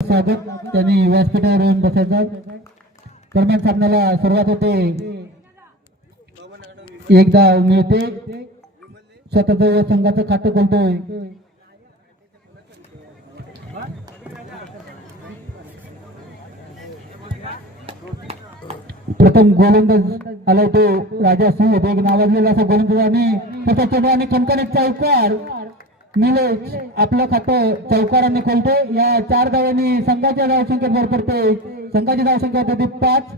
स्वागत. त्यांनी व्यासपीठावर येऊन बसायचं. दरम्यान सामन्याला सुरुवात होते. एकदा मिळते. स्वतःच संघाचं खातं खोलतोय. प्रथम गोलंदाज आला तो राजा सिंह एक नावाजलेला असा गोलंदाज आणि तसा त्याच्या आणि खणखणीत चौकार. निलेश आपलं खातं चौकारांनी खोलते या चार धावांनी संघाच्या धावसंख्येत भर पडते संघाची धावसंख्या होते ती पाच.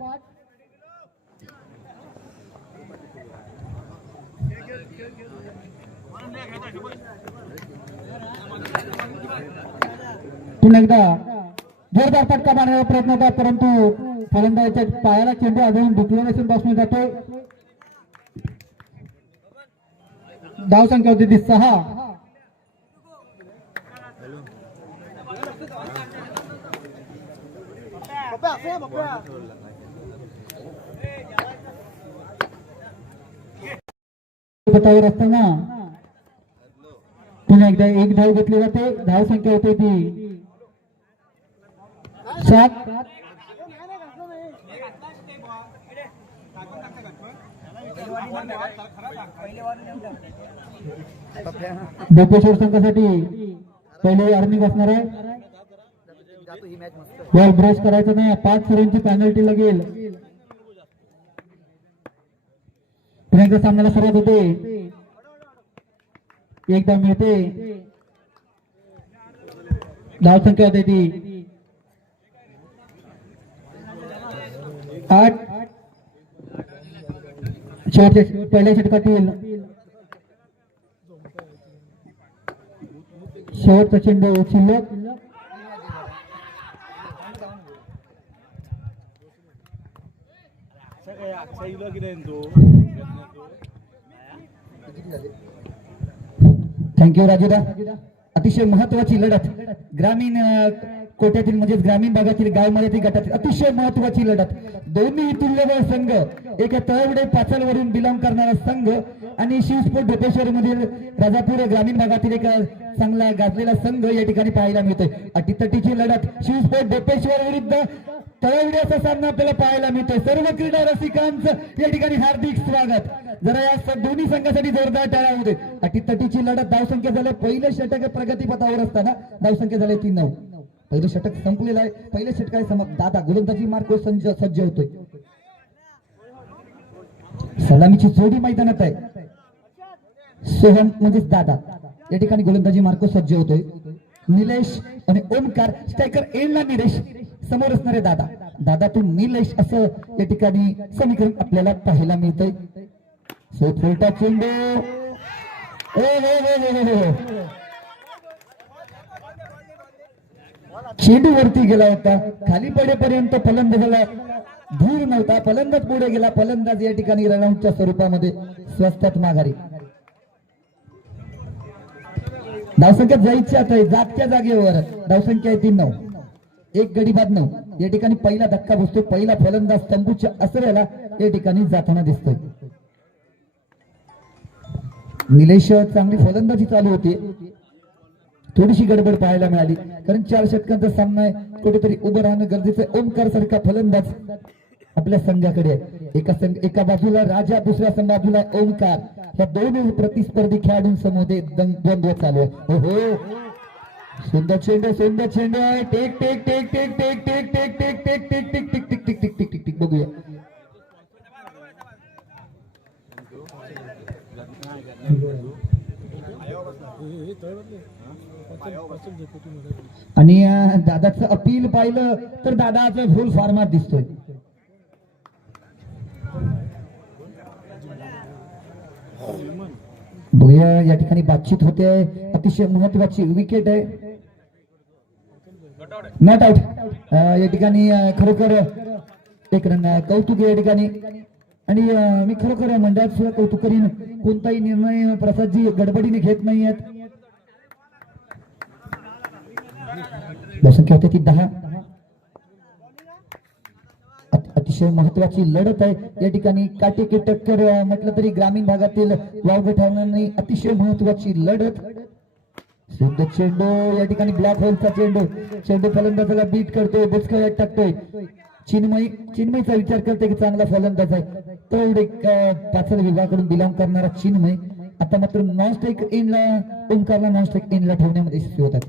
पुन्हा एकदा जोरदार फटका मारण्याचा प्रयत्न होता परंतु फलंदाजाच्या पायाला चेंडू आढळून डिक्लेरेशन बॉक्समध्ये जातोय. धावसंख्या होती ती सहा. पतावर असताना पुन्हा एकदा एक धाव घेतली जाते. धाव संख्या होते ती. सात. डोपेश्वर संघासाठी पहिले अर्निंग असणार आहे. बॉल ब्रेस करायचं नाही, पाच रनची पॅनल्टी लागेल. एकदा सामन्याला सुरुवात होते. मिळते. धाव संख्या होते ती. आठ. शेवटच्या पहिल्या षटकातील. शेवटचा चेंडू शिल्लक. थँक्यू राजूदा अतिशय महत्वाची लढत ग्रामीण कोट्यातील म्हणजेच ग्रामीण भागातील गावमध्ये गटातील अतिशय महत्वाची लढत. दोन्ही तुल्यबळ संघ एका तळवडे पाचलवरून बिलॉंग करणारा संघ आणि शिवस्फोट ढोपेश्वर मधील राजापूर ग्रामीण भागातील एक चांगला गाजलेला संघ या ठिकाणी पाहायला मिळतोय. अटीतटीची लढत शिवस्फोट ढोपेश्वर विरुद्ध तळवडे सामना आपल्याला पाहायला मिळतोय. सर्व क्रीडा रसिकांचं या ठिकाणी हार्दिक स्वागत. जरा या दोन्ही संघासाठी जोरदार टाळा होते अटीतटीची लढत धावसंख्या झाल्या पहिले षटक प्रगतीपथावर असताना धावसंख्या झाली ती नऊ पहिलं षटक संपलेलं आहे. पहिल्या षटकाय समज दादा गोलंदाजी मार्ग सज्ज सज्ज होतोय. सलामीची जोडी मैदानात आहे. सोहम म्हणजेच दादा. या ठिकाणी गोलंदाजी मार्ग सज्ज होतोय. निलेश आणि ओमकार स्ट्रायकर ना निलेश. समोर असणारे दादा. दादा तू निलेश असं या ठिकाणी समीकरण आपल्याला पाहायला मिळतंय. सो फुलटा चेंडू हो हो हो हो हो चेंडू वरती गेला होता. खाली पडेपर्यंत फलंदाजाला धूर नव्हता. फलंदाज पुढे गेला. फलंदाज या ठिकाणी रनआउटच्या स्वरूपामध्ये स्वस्तात माघारी. धावसंख्या जायची आता जागच्या जागेवर. धावसंख्या आहे तीन नऊ. एक गडी बाद नऊ. या ठिकाणी पहिला धक्का बसतो पहिला फलंदाज तंबूच्या असऱ्याला या ठिकाणी जाताना दिसतोय. निलेश चांगली फलंदाजी चालू होती. थोडीशी गडबड पाहायला मिळाली. कारण चार षटकांचा सामना आहे. कुठेतरी उभं राहणं गरजेचं आहे. ओमकार सारखा फलंदाज आपल्या संघाकडे एका संघ एका बाजूला राजा दुसऱ्या संघाजूला ओमकार या दोन प्रतिस्पर्धी खेळाडूंसमोर द्वंद्व चालू आहे. हो. हो. सुंदर चेंडू सुंदर चेंडू आहे टेक टेक टेक टेक टेक टेक टेक टेक टेक टेक take tick tick tick tick tick tick tick बघूया आणि दादाचं अपील पाहिलं तर दादाचं फुल फॉर्मात दिसतोय बघूया या ठिकाणी बातचीत होते अतिशय महत्वाची विकेट आहे नॉट आउट uh, या ठिकाणी uh, खरोखर एक रन कौतुक या ठिकाणी. आणि uh, मी खरोखर मंडळात सुद्धा कौतुक करीन. कोणताही निर्णय प्रसादजी गडबडीने घेत नाही आहेत. संख्या होते ती दहा. अतिशय महत्वाची लढत आहे. या ठिकाणी काटेकी टक्कर म्हटलं तरी ग्रामीण भागातील वावगटांनी अतिशय महत्वाची लढत. सुंदर चेंडू या ठिकाणी ब्लॅक होलचा चेंडू चेंडू फलंदाजाला बीट करतोय बुचकळ्यात टाकतोय. चिन्मय चिन्मयीचा विचार करते की चांगला फलंदाज आहे. तो एवढे पाचल विभागाकडून बिलॉंग करणारा चिन्मय आता मात्र नॉन स्ट्राईक इनला ओंकारला नॉन स्ट्राईक इनला ठेवण्यामध्ये यशस्वी होतात.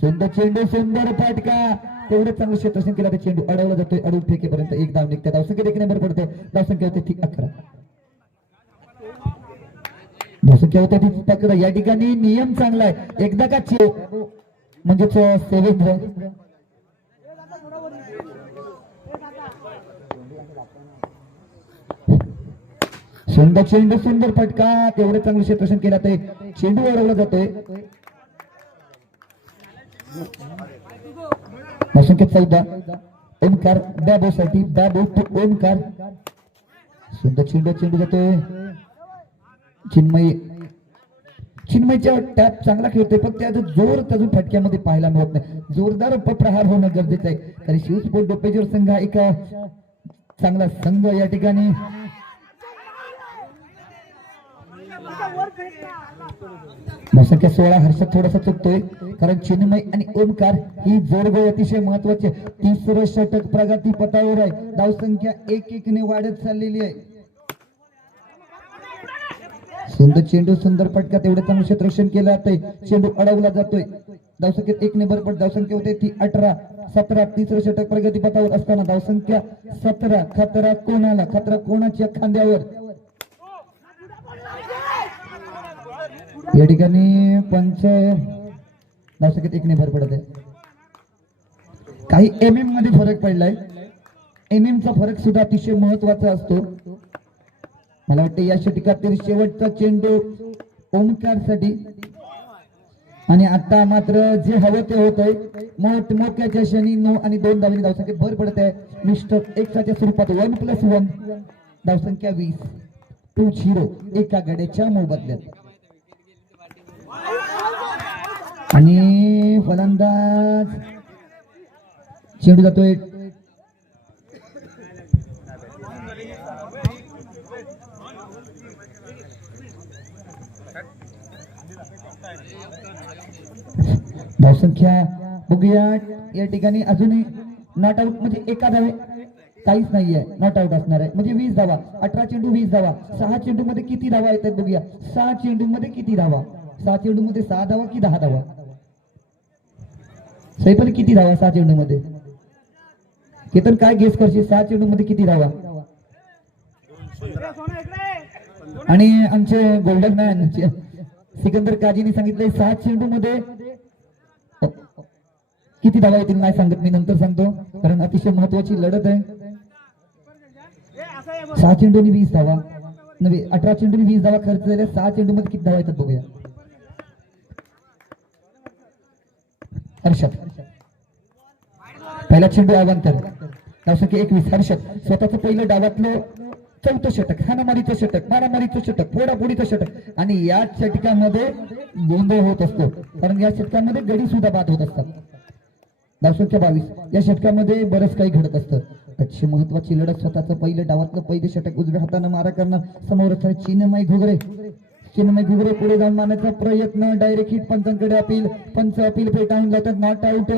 सुंदर चेंडू सुंदर फाटका. तेवढं चांगलं क्षेत्रक्षण केला ते चेंडू अडवला जातोय. अडवून फेकेपर्यंत एक धाव निघते. धावसंख्या एक नंबर पडते धावसंख्या होते ठीक अकरा. धावसंख्या होत्या ती तक्र या ठिकाणी नियम चांगला आहे. एकदा का चे म्हणजेच सेवेंद्र सुंदर चेंडू सुंदर फटका. तेवढं चांगलं क्षेत्रक्षण केलं ते चेंडू अडवला जातोय. धावसंख्या चौदा. ओमकार बॅबो साठी बॅबो टू ओमकार सुंदर चेंडू चेंडू जातोय. चिन्मय चिन्मयच्या टॅप चांगला खेळतोय पण त्याचा जोर अजून फटक्यामध्ये पाहायला मिळत नाही. जोरदार प्रहार होणं गरजेचं आहे. तरी शिवस्पोर्ट डोपेजर संघ हा एक चांगला संघ या ठिकाणी. संख्या सोळा हर्षद थोडासा चुकतोय कारण चिन्मय आणि ओमकार ही जोडगोळ अतिशय महत्त्वाचे तिसरं षटक प्रगती पथावर आहे. धावसंख्या एक एक ने वाढत चाललेली आहे. सुंदर चेंडू सुंदर फटका तेवढे चांगलं क्षेत्ररक्षण केलं जातंय. चेंडू अडवला जातोय. धावसंख्येत एक नंबर पट धावसंख्या होते ती अठरा सतरा तिसरं षटक प्रगतीपथावर असताना धावसंख्या सतरा खतरा कोणाला? खतरा कोणाच्या खांद्यावर? या ठिकाणी पंच धावसंख्येत एक नंबर पडत आहे. काही एम एममध्ये फरक पडलाय. एम एम चा फरक सुद्धा अतिशय महत्त्वाचा असतो. मला वाटतं या षटकातील शेवटचा चेंडू ओमकारसाठी. आणि आता मात्र जे हवं ते होतंय. मोठ मोक्याच्या क्षणी नऊ आणि दोन धावणी धावसंख्या भर पडत आहे. मिस्टर एकसाच्या स्वरूपात वन प्लस वन. धावसंख्या वीस. Two zero. एका गड्याच्या मोबदल्यात. आणि फलंदाज. चेंडू जातोय धावसंख्या बघूया. या ठिकाणी अजूनही नॉट आउट म्हणजे एका धावे काहीच नाहीये. नॉट आउट असणार आहे. म्हणजे वीस धावा. अठरा चेंडू वीस धावा. सहा चेंडू मध्ये किती धावा येतात बघूया. सहा चेंडू मध्ये किती धावा? सहा चेंडू मध्ये सहा धावा की दहा धावा? सैपल किती धावा सहा चेंडू मध्ये केतन काय गेस करशील? सहा चेंडू मध्ये किती धावा? आणि आमचे गोल्डन मॅन सिकंदर काजीने सांगितले सहा चेंडू मध्ये किती धावा येतील नाही सांगत मी नंतर सांगतो. कारण अतिशय महत्वाची लढत आहे. सहा चेंडूनी वीस धावा. नव्हे अठरा चेंडूनी वीस धावा खर्च झाल्या सहा चेंडू मध्ये किती धावा येतात बघूया. हर्षद. पहिला चेंडू अवांतर. धावसंख्या एकवीस. हर्षद. स्वतःच पहिलं डावातलं चौथं षटक हानामारीचं षटक मारामारीचं षटक फोडाफोडीचं षटक. आणि या षटकामध्ये गोंधळ होत असतो. कारण या षटकामध्ये गडी सुद्धा बाद होत असतात. धावसंख्या बावीस. या षटकामध्ये बरंच काही घडत असतं. अतिशय महत्वाची लढत स्वतःचं पहिलं डावातलं पहिलं षटक उजव्या हातानं मारा करणं समोर चिन्हमय घुगरे. चिन्मय घुगरे पुढे जाऊन मारण्याचा प्रयत्न. डायरेक्ट हिट पंचांकडे अपील. पंच अपील फेटाळून जातात. नॉट आउट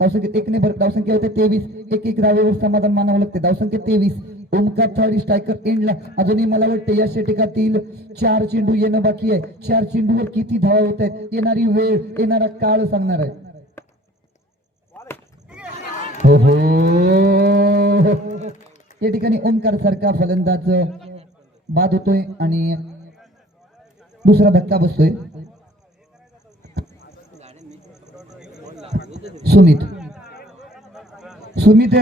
धावसंख्या एकने भर धावसंख्या होते तेवीस. एक एक धावेवर समाधान मानावं लागते. धावसंख्या तेवीस. ओमकार थाळी स्ट्रायकर एंडला अजूनही मला वाटतं या षटकातील चार चेंडू येणं बाकी आहे. चार चेंडूवर किती धावा होत आहेत? येणारी वेळ येणारा काळ सांगणार आहे. हो हो. या ठिकाणी ओमकार सारखा फलंदाज बाद होतोय आणि दुसरा धक्का बसतोय. सुमित. सुमित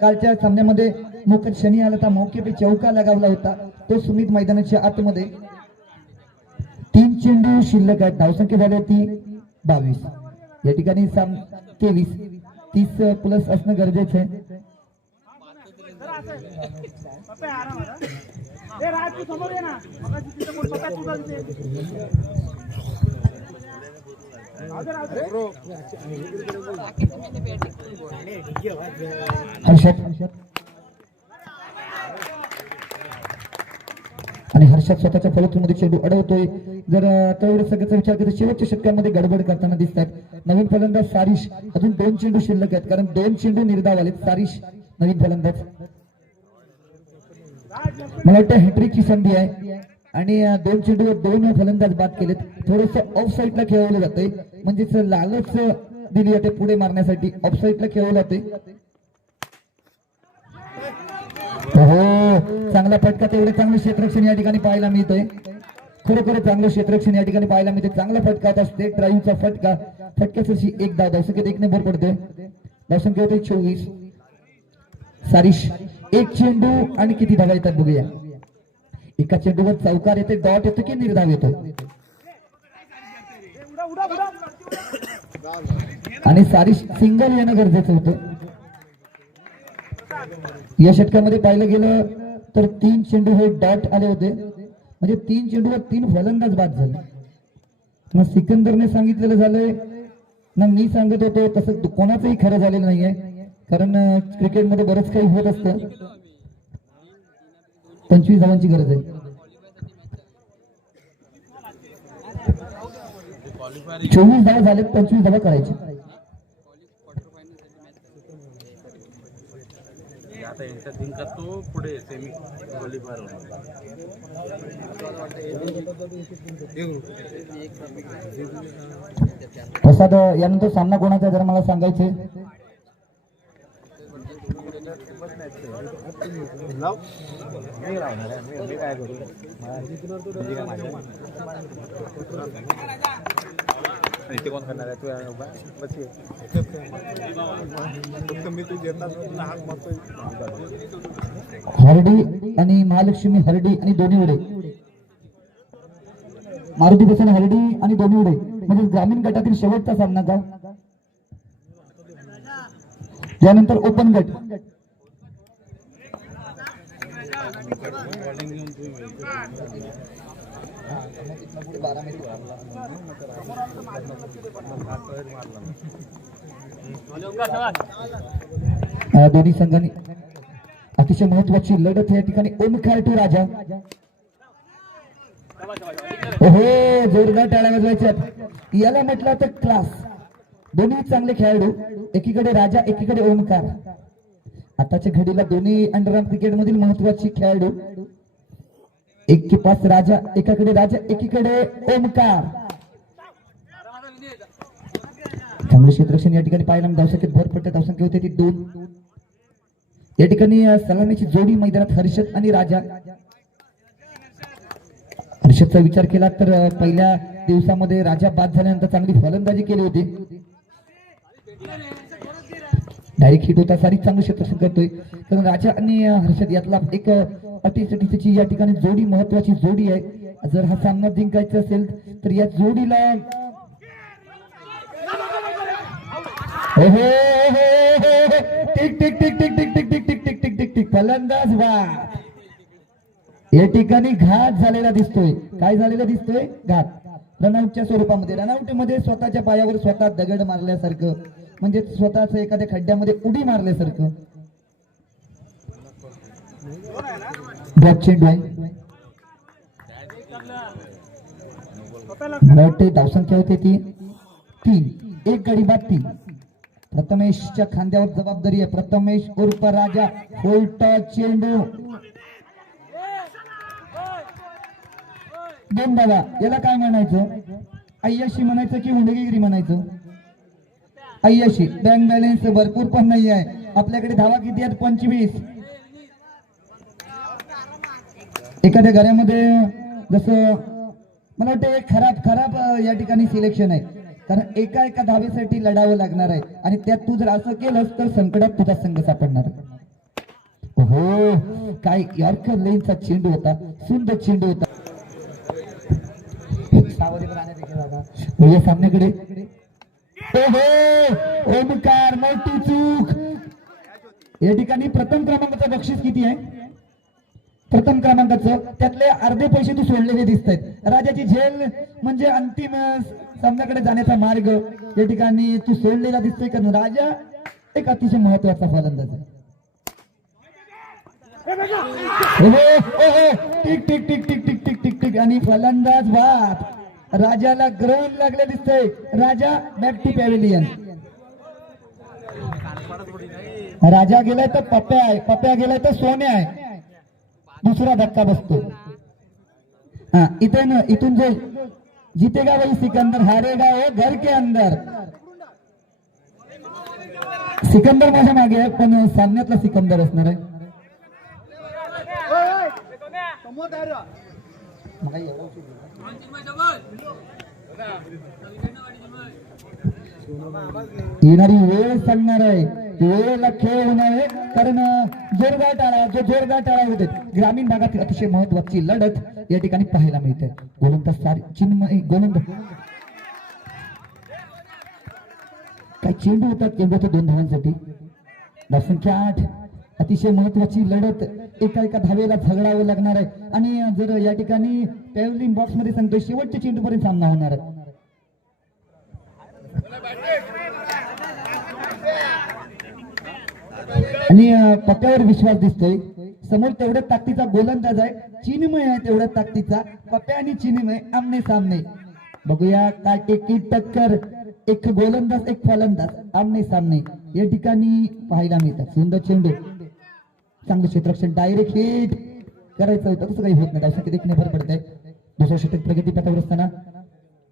कालच्या सामन्यामध्ये मोकट शनी आला होता. मौके पे चौका लगावला होता. तो सुमित मैदानाच्या आतमध्ये. तीन चेंडू शिल्लक आहेत. धावसंख्या झाली होती बावीस. या ठिकाणी साम तेवीस. तीस प्लस असणं गरजेचं आहे. हर्षद. हर्षद आणि हर्षद स्वतःच्या फलकमध्ये चेंडू अडवतोय. जर त्यावेळेस सगळ्याचा विचार करतो शेवटच्या शतकामध्ये गडबड करताना दिसतात. नवीन फलंदाज सारिश. अजून दोन चेंडू शिल्लक आहेत. कारण दोन चेंडू निर्धाव आलेत सारिश नवीन फलंदाज. मला वाटतं हॅट्रिकची संधी आहे. आणि दोन चेंडूवर दोन फलंदाज बाद केलेत. थोडस ऑफ साईडला खेळवलं जातंय. म्हणजेच लालच दिली जाते पुढे मारण्यासाठी. ऑफ साईडला खेळवलं जाते हो चांगला फटका. तेवढे चांगले क्षेत्रक्षण या ठिकाणी पाहायला मिळतंय. खरोखर चांगलं क्षेत्रक्षण या ठिकाणी पाहायला मिळते. चांगला फटका आता स्टेट ड्राईव्हचा फटका. फटक्यासाठी एक धाव धावसंख्येत एक नंबर पडतोय. धावसंख्या होते चोवीस. सारिश. एक चेंडू आणि किती धावा येतात बघूया. एका चेंडूवर चौकार येते. डॉट येतो की निर्धाव येतो? आणि सारिश सिंगल येणं गरजेचं होतं. या षटकामध्ये पाहिलं गेलं तर तीन चेंडू हे डॉट आले होते. म्हणजे तीन चेंडूवर तीन फलंदाज बाद झाले. ना सिकंदरने सांगितलेलं झालंय ना मी सांगत होतो तसं कोणाचंही खरं झालेलं नाहीये. कारण क्रिकेटमध्ये बरंच काही होत असतं. पंचवीस धावांची गरज आहे. चोवीस धावा झाले पंचवीस धावा करायचे. आता यांच्या जिंकत तो पुढे सेमी क्वालिफायर प्रसाद यानंतर सामना कोणाचा जरा मला सांगायचे? काय करू? इथे कोण करणार आहे तू उभा? बस फक्त मी तू घेतात हरडी आणि महालक्ष्मी हरडी आणि दोन्ही उडे मारुती बसन हरडी आणि दोन्ही उडे म्हणजे ग्रामीण गटातील शेवटचा सामना का त्यानंतर ओपन गट. दोन्ही संघांनी अतिशय महत्वाची लढत या ठिकाणी ओमकार टू राजा. हो जोरदार टाळ्या वाजवायच्यात. याला म्हटलं तर क्लास दोन्ही चांगले खेळाडू एकीकडे राजा एकीकडे ओमकार. आताच्या घडीला दोन्ही अंडरआर्म क्रिकेट मधील महत्वाची खेळाडू एक के पास राजा एकाकडे राजा एकीकडे ओमकार. चांगलं क्षेत्रक्षण या ठिकाणी पाहायला धावसंख्येत भर पडते धावसंख्या होते ती दोन. या ठिकाणी सलामीची जोडी मैदानात हर्षद आणि राजा. हर्षदचा विचार केला तर पहिल्या दिवसामध्ये राजा बाद झाल्यानंतर चांगली फलंदाजी केली होती. डायरेक्ट हिट होता सारी चांगलं क्षेत्रक्षण करतोय. कारण राजा आणि हर्षद यातला एक अं, या ठिकाणी जोडी महत्वाची जोडी आहे जर हा सामना जिंकायचा असेल तर या जोडीला tick tick tick tick tick tick tick tick tick tick tick tick फलंदाज वा या ठिकाणी घात झालेला दिसतोय काय झालेला दिसतोय घात रनआउटच्या स्वरूपामध्ये रनआउटमध्ये स्वतःच्या पायावर स्वतः दगड मारल्यासारखं म्हणजे स्वतःच एखाद्या खड्ड्यामध्ये उडी मारल्यासारखं ड्रॉप चेंडू आहे मला वाटते धावसंख्या होते ती. तीन. एक गडी बाद तीन प्रथमेशच्या खांद्यावर जबाबदारी आहे. प्रथमेश उर्फ राजा. उलटा चेंडू. दोन दादा याला काय म्हणायचं? अय्याशी म्हणायचं की हुंडगिरी म्हणायचं? अय्याशी. बँक बॅलन्स भरपूर पण नाही आहे आपल्याकडे धावा किती आहेत? पंचवीस. एखाद्या घरामध्ये जसं मला वाटतं एक खराब खराब या ठिकाणी सिलेक्शन आहे. कारण एका एका धावेसाठी लढावं लागणार आहे. आणि त्यात तू जर असं केलंस तर संकटात तुझा संघ सापडणार. हो काय यॉर्कर लेनचा चेंडू होता. सुंदर चेंडू होता. या सामन्याकडे. ओमकार मोठी चूक. या ठिकाणी प्रथम क्रमांकाचं बक्षीस किती आहे? प्रथम क्रमांकाचं त्यातले अर्धे पैसे तू सोडलेले दिसत आहेत राजाची झेल म्हणजे अंतिम सामन्याकडे जाण्याचा मार्ग. या ठिकाणी तू सोडलेला दिसतोय कारण राजा एक अतिशय महत्त्वाचा फलंदाज आहे. Tick tick tick tick tick tick tick tick आणि फलंदाज वाद राजाला ग्रहण लागले दिसतंय. राजा बॅक टू पॅव्हिलियन. राजा गेलाय तर पप्या आहे पप्या गेलाय तर सोन्या आहे. दुसरा धक्का बसतो. हा इथं इथून जे जितेगा वही सिकंदर हारेगा वो घर के अंदर. सिकंदर माझ्या मागे आहे पण सामन्यातला सिकंदर असणार आहे. येणारी वेळ सांगणार आहे. वेळेला खेळ होणार आहे कारण जोरदार टाळा जो जोरदार टाळा होते ग्रामीण भागातील अतिशय महत्वाची लढत या ठिकाणी पाहायला मिळते. गोलंदाज सारी चिन्मय गोलंदाज काय चेंडू होतात चेंडू होतात दोन धावांसाठी. धावसंख्या आठ. अतिशय महत्वाची लढत. एका एका धावेला झगडावं लागणार आहे. आणि जर या ठिकाणी पॅव्हलिंग बॉक्समध्ये सांगतोय शेवटच्या चेंडूपर्यंत सामना होणार आहे. आणि पप्प्यावर विश्वास दिसतोय. समोर तेवढ्या ताकदीचा गोलंदाज आहे. चिन्मय आहे तेवढ्या ताकदीचा. पप्प्या आणि चिन्मय आमने सामने. बघूया काटे की टक्कर. एक गोलंदाज एक फलंदाज. आमने सामने. या ठिकाणी पाहायला मिळतात सुंदर चेंडू. चांगलं क्षेत्रक्षण डायरेक्ट हिट करायचं होतं. तसं काही होत नाही. धावसंख्येत देखील भर पडत आहे दुसऱ्या क्षेत्रात प्रगती पथावर असताना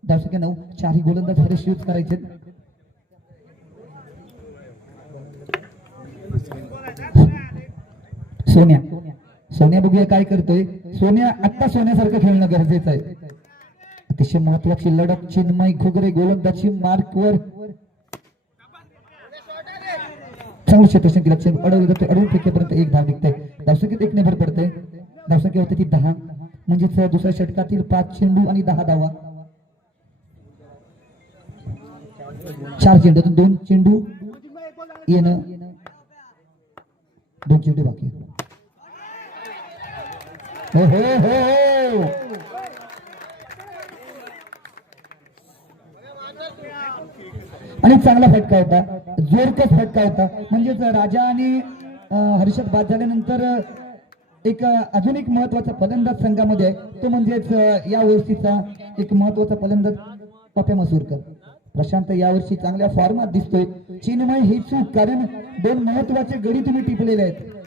धावसंख्या नऊ. चारही गोलंदाज हरेश यूज करायचे सोन्या. सोन्या बघूया काय करतोय. सोन्या आत्ता सोन्यासारखं खेळणं गरजेचं आहे. अतिशय महत्वाची लढत चिन्मय घुगरे गोलंदाजी मार्कवर. चांगलं क्षेत्रक्षण केलं चेंडू अडवलं जाते अडवून फेकेपर्यंत एक धाव निघते धावसंख्येत एक नंबर पडते धावसंख्या होते ती दहा. म्हणजेच दुसऱ्या षटकातील पाच चेंडू आणि दहा धावा. चार चेंडूतून दोन चेंडू येणं. दोन चेंडू बाकी हो हो हो. हो आणि चांगला फटका होता. जोरकस फटका होता. म्हणजेच राजा आणि हर्षद बाद झाल्यानंतर एक अजून एक महत्त्वाचा फलंदाज संघामध्ये आहे. तो म्हणजेच या वर्षीचा एक महत्त्वाचा फलंदाज पप्या मसूरकर. प्रशांत यावर्षी चांगल्या फॉर्मात दिसतोय. चिन्मय ही चूक कारण दोन महत्त्वाचे गडी तुम्ही टिपलेले आहेत.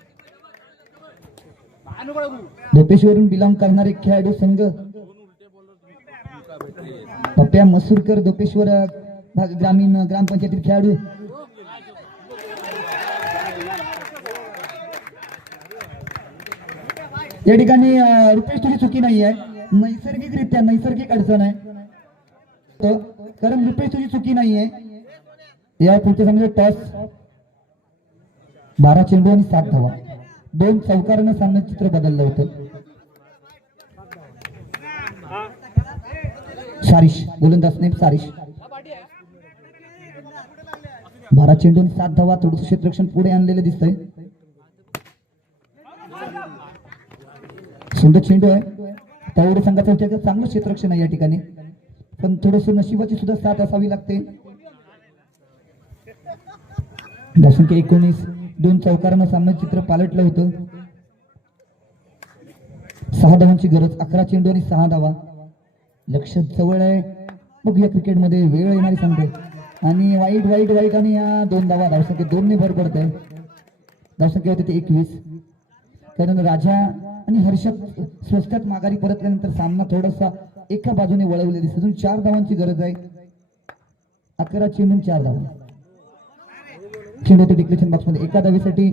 धोपेश्वरून बिलॉंग करणारे खेळाडू संघ. पप्या मसूरकर धोपेश्वर ग्रामीण ग्रामपंचायतीत खेळाडू. या ठिकाणी रुपेश तुझी चुकी नाही आहे नैसर्गिकरित्या नैसर्गिक अडचण आहे. कारण रुपेश तुझी चुकी नाही आहे या पुढच्या समजा टॉस बारा चेंडू आणि सात धावा. दोन चौकारानं सामन्यात चित्र बदललं होतं. सारिश गोलंदाज नेम सारिश. बारा चेंडून सात धावा थोडस क्षेत्ररक्षण पुढे आणलेलं दिसतंय. सुंदर चेंडू आहे. त्यावेळी संघाचा विचार चांगलं क्षेत्ररक्षण आहे या ठिकाणी. पण थोडस नशिबाची सुद्धा साथ असावी लागते. धावसंख्या एकोणीस दोन चौकारानं सामना चित्र पालटलं होतं. सहा धावांची गरज अकरा चेंडू आणि सहा धावा. लक्ष जवळ आहे. बघूया क्रिकेटमध्ये वेळ येणारी सांगते आणि वाईट वाईट वाईट आणि या दोन धावा धावसंख्या दोनने भर पडत आहे. धावसंख्या होती ते एकवीस. कारण राजा आणि हर्षद स्वस्तात माघारी परतल्यानंतर सामना थोडासा एका बाजूने वळवलेला दिसत. अजून चार धावांची गरज आहे. अकरा चेंडून चार धावा. चेंडू होते डिक्लेशन बॉक्समध्ये एका धावेसाठी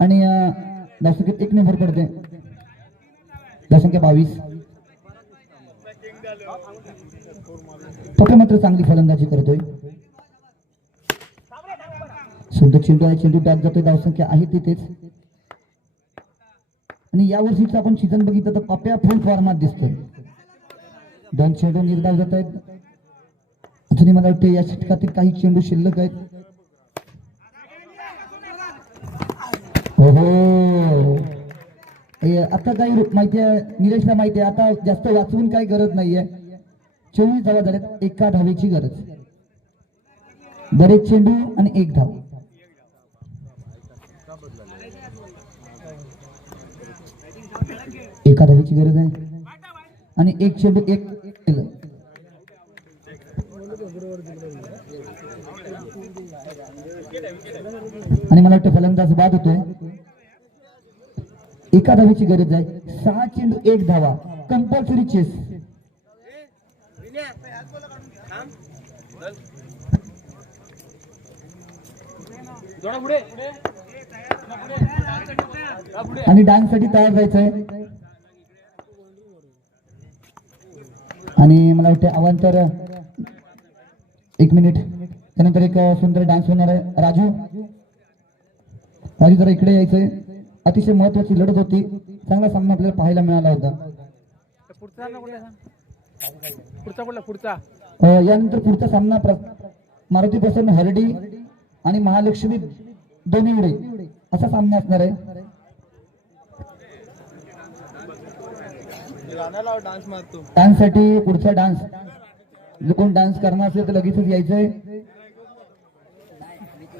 आणि धावसंख्येत एक नंबर पडते. धावसंख्या बावीस. पप्पा मात्र चांगली फलंदाजी करतोय. सुंदर चेंडू आहे चेंडू बॅक जातोय धावसंख्या आहे तिथेच. आणि या वर्षीचं आपण सीझन बघितलं तर पप्या फुल फॉर्मात दिसतोय. दोन चेंडू निर्धाव जात आहेत. अजूनही मला वाटतं या षटकातील काही चेंडू शिल्लक आहेत. हो. आता काही माहिती आहे निलेशला माहिती आहे आता जास्त वाचवून काही गरज नाहीये. चोवीस धावा झाल्यात एका धावेची गरज. दरेक चेंडू आणि एक धाव. एका धावेची गरज आहे. आणि एक चेंडू एक केलं आणि मला वाटतं फलंदाज बाद होतोय. एका धावेची गरज आहे. सहा चेंडू एक धावा. कंपल्सरी चेस आणि डान्ससाठी तयार आहे आणि मला वाटतं अवांतर एक मिनिट. त्यानंतर एक सुंदर डान्स होणार आहे. राजू. राजू जरा इकडे यायचंय. अतिशय महत्वाची लढत होती. चांगला सामना आपल्याला पाहायला मिळाला होता. पुढचा पुढचा यानंतर पुढचा सामना मारुती प्रसन्न हरडी आणि महालक्ष्मी दोन्हीकडे. असा सामना असणार आहे. डान्ससाठी पुढचा डान्स जर कोण डान्स करणार असेल तर लगेचच यायचंय.